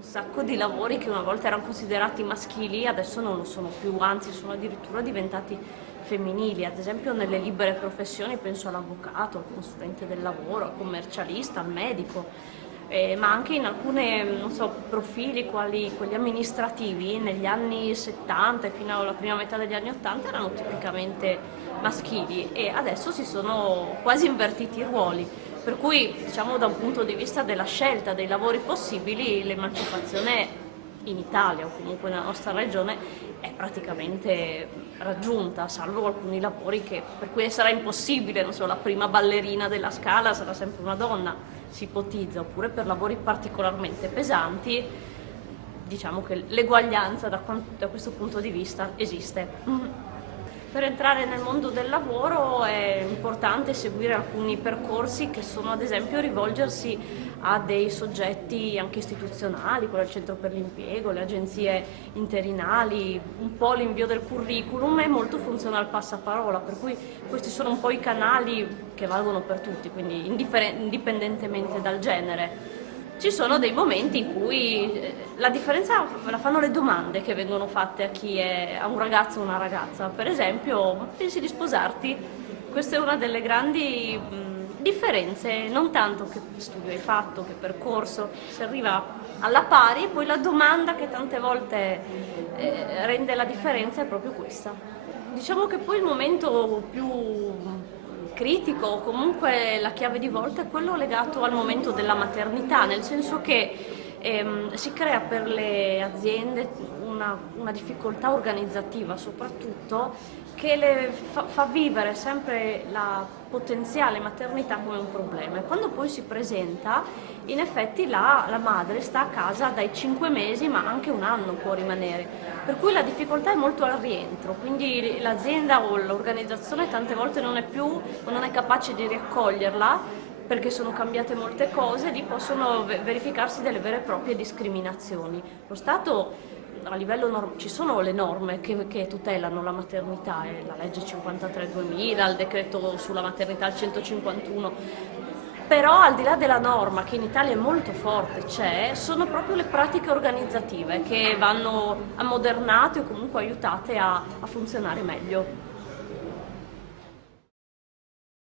un sacco di lavori che una volta erano considerati maschili, adesso non lo sono più, anzi sono addirittura diventati femminili. Ad esempio nelle libere professioni penso all'avvocato, al consulente del lavoro, al commercialista, al medico. Ma anche in alcune, non so, profili quali quelli amministrativi negli anni 70 e fino alla prima metà degli anni 80 erano tipicamente maschili e adesso si sono quasi invertiti i ruoli, per cui diciamo da un punto di vista della scelta dei lavori possibili l'emancipazione in Italia o comunque nella nostra regione è praticamente raggiunta, salvo alcuni lavori per cui sarà impossibile, non so, la prima ballerina della Scala sarà sempre una donna, si ipotizza, oppure per lavori particolarmente pesanti, diciamo che l'eguaglianza da questo punto di vista esiste. Per entrare nel mondo del lavoro è importante seguire alcuni percorsi che sono ad esempio rivolgersi a dei soggetti anche istituzionali, come il Centro per l'Impiego, le agenzie interinali, un po' l'invio del curriculum e molto funziona il passaparola, per cui questi sono un po' i canali che valgono per tutti, quindi indipendentemente dal genere. Ci sono dei momenti in cui la differenza la fanno le domande che vengono fatte a un ragazzo o una ragazza. Per esempio, pensi di sposarti? Questa è una delle grandi differenze, non tanto che studio hai fatto, che percorso, si arriva alla pari e poi la domanda che tante volte rende la differenza è proprio questa. Diciamo che poi il momento più critico o comunque la chiave di volta è quello legato al momento della maternità, nel senso che si crea per le aziende una difficoltà organizzativa soprattutto che fa vivere sempre la potenziale maternità come un problema e quando poi si presenta in effetti la madre sta a casa dai 5 mesi ma anche un anno può rimanere, per cui la difficoltà è molto al rientro, quindi l'azienda o l'organizzazione tante volte non è capace di riaccoglierla perché sono cambiate molte cose e lì possono verificarsi delle vere e proprie discriminazioni. Lo Stato a livello ci sono le norme che tutelano la maternità, la legge 53-2000, il decreto sulla maternità il 151, però al di là della norma, che in Italia è molto forte, sono proprio le pratiche organizzative che vanno ammodernate o comunque aiutate a funzionare meglio.